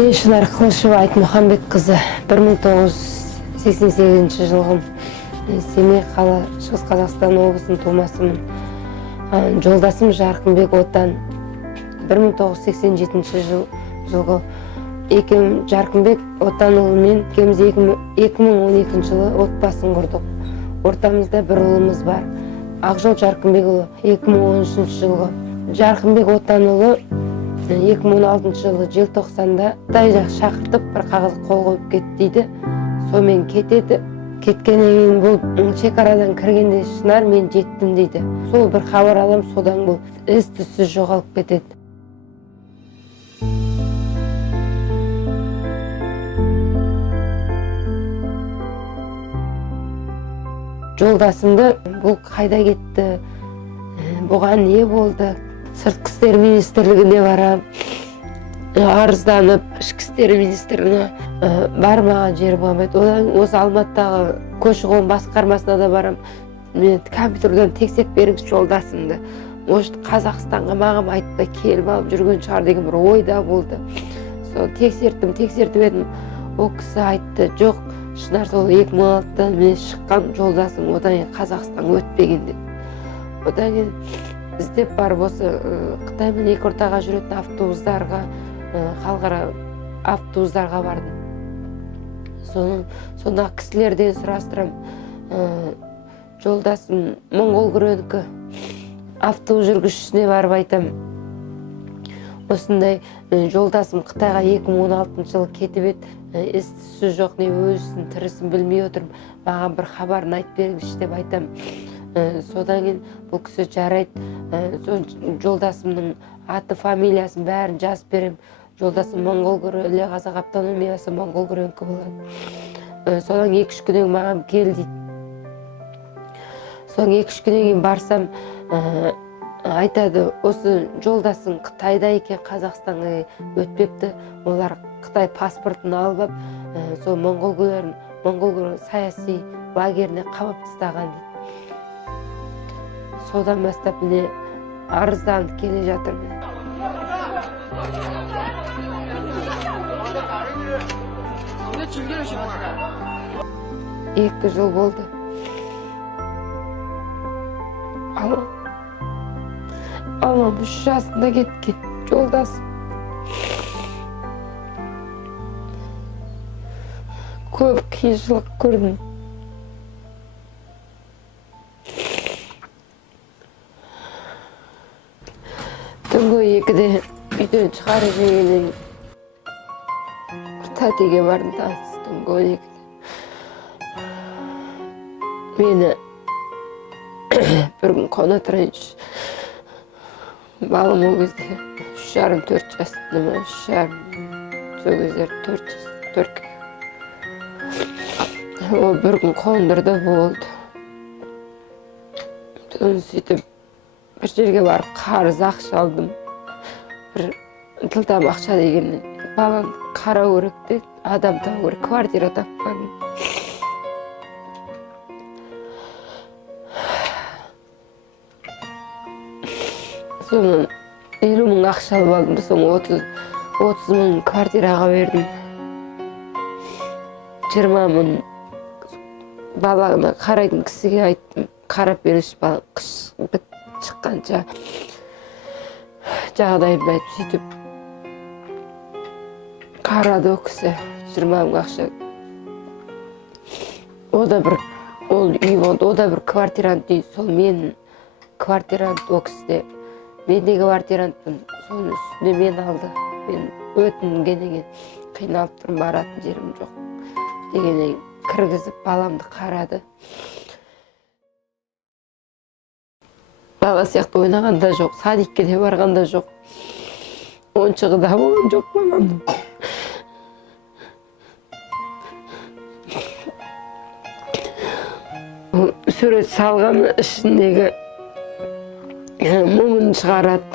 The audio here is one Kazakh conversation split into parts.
Мен Шынар Кылышева Айтмухамбет кызы 1988 жылғым. Семей қала Шығыс Қазақстан облысының тумасымын. Жолдасым Жарқынбек Отан 1987 жылғы. Жарқынбек Отанұлымен екеуміз 2012 жылы отбасын құрдық. Ортамызда бір ұлымыз бар. Ақжол Жарқынбекұлы 2013 жылғы. Жарқынбек Отанұлы 2016 жылы желтоқсанда Қытай жақ шақыртып бір қағаз қол қойып кет дейді. Сонымен кетеді. Кеткеннен кейін бұл шекарадан кіргенде Шынар мен жеттім дейді. Сол бір хабар алам, содан бұл із-түзсіз жоғалып кетеді. Жолдасымды бұл қайда кетті, бұған не болды? Сыртқы істер министрлігіне барам, арызданып, ішкі істер министрлігіне бармаған жер болмайды. Одан осы Алматыдағы көші-қон басқармасына да барам. Мен компьютерден тексеріп беріңіз жолдасымды. Может, Қазақстанға маған айтпай келіп алып жүрген шығар деген бір ойда болды. Соны тексертіп едім. Ол кісі айтты, жоқ, Шынар сол 2016-да мен шыққан жолдасым, одан кейін Қазақстан өтпеген деді. Одан кейін іздеп барып осы Қытаймен екі ортаға жүретін автобустарға, халықаралық автобустарға бардым. Сонда кісілерден сұрастырам, жолдасым Моңғол күренікі автобус жүргізушісіне барып айтам. Осындай жолдасым Қытайға 2016 жылы кетіп еді, із-түзсіз жоқ, не өлісін, тірісін білмей отырмын. Маған бір хабарын айтып беріңізші деп айтам. Содан кейін бұл кісі жарайды, жолдасымның аты, фамилиясын бәрін жазып берем. Жолдасым Моңғол күрені, Қазақ автономиясы Моңғол күренікі болады. Содан 2-3 күннен маған кел дейді. Содан 2-3 күннен кейін барсам, айтады, осы жолдасың Қытайда екен, Қазақстанға өтпепті. Олар Қытай паспортын алып, сол Моңғол күрені саяси лагеріне қамап тастаған дейді. Содан бастап міне арызданып келе жатырмын. 2 жыл болды. Алам 3 жасында кеткен жолдасым. Көп қиыншылық көрдім. Түнгі 2-де үйден шығарып жегеннен бір тәтеге бардым, таныс түнгі 12-де. Мені бір күн қона тұрайыншы. Балым ол кезде 3,5-4 жасында ма, 3,5, сол кездері 4 жас. Ол бір күн қондырды болды. Сөйтіп бір жерге барып қарыз ақша алдым. Бір тылтам ақша дегеннен баланы қарау керек деді, адам табу керек, квартира таппадым. Соны 50 мың ақша алып алдым, соны 30 мың квартираға бердім. 20 мың балағына қарайтын кісіге айттым, қарап беріші балам, қыс біт шыққанша жағдайымды айтып, сөйтіп қарады ол кісі, 20 мың ақша. Ол үй болды, о да бір квартирант үй, сол мен квартирант ол кісіде. Мен де квартирантпын, соның үстіне мен алды. Мен өтінгеннен қиналып тұрмын, баратын жерім жоқ дегеннен кіргізіп баламды қарады. Бала сияқты ойнағанда жоқ, садикке де барғанда жоқ. Ойыншығы да болған жоқ баламның. Сурет салған ішіндегі мұңын шығарады.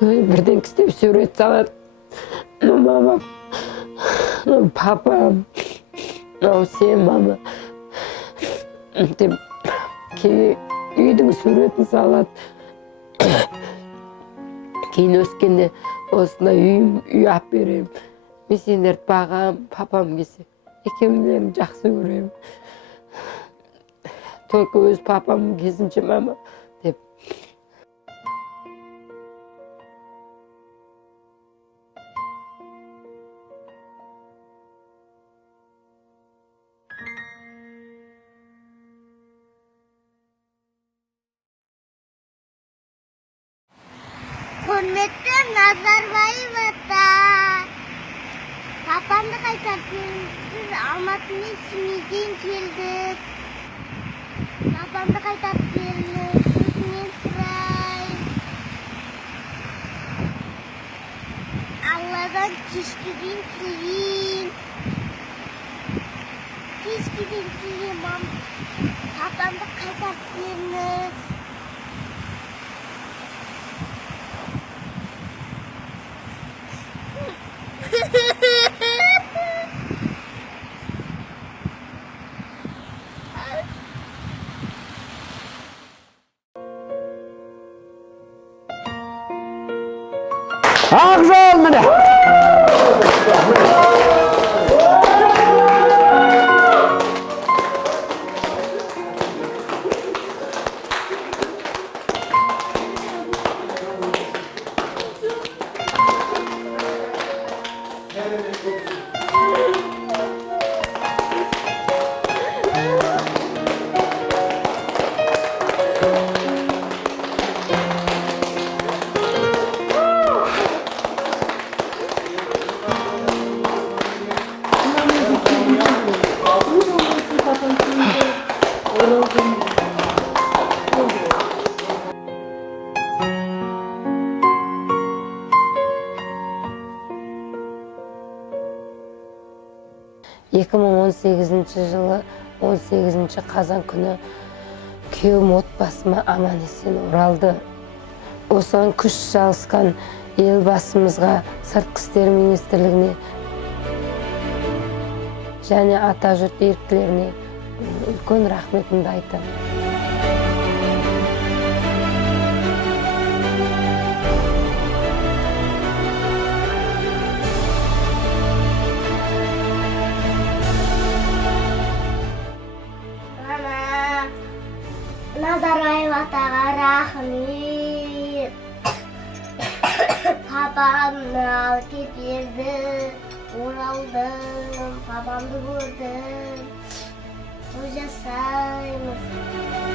Бірден кістеп сурет салады. Мамам, папам, сен мама. Үйдің суретін салады. Keyin öskende osuna üy ap berem. Men senlerdi bagam, papam kese. Ekemlerini jakсы görem. Только öz papam kesinçe mama dep. Hürmetli Nazarbayev ata. Papamды қайтарып беріңіз. Алматының Семейден келдік. Papamды қайтарып беріңіз. Өзінен сұрайын. Алладан кешкіден тілейін. Кешкіден тілейін. Papamды қайтарып беріңіз. Akşam mı ne? жылы 18 қазан күні күйеуім отбасыма аман есен оралды. Осыған күш салысқан елбасымызға, Сыртқы істер министрлігіне және атажұрт еріктілеріне үлкен рахметімді айтамын. Назарбаев атаға рахмет. Папамды алып кеп берді. Оралдым, папамды көрдім. Той жасаймыз.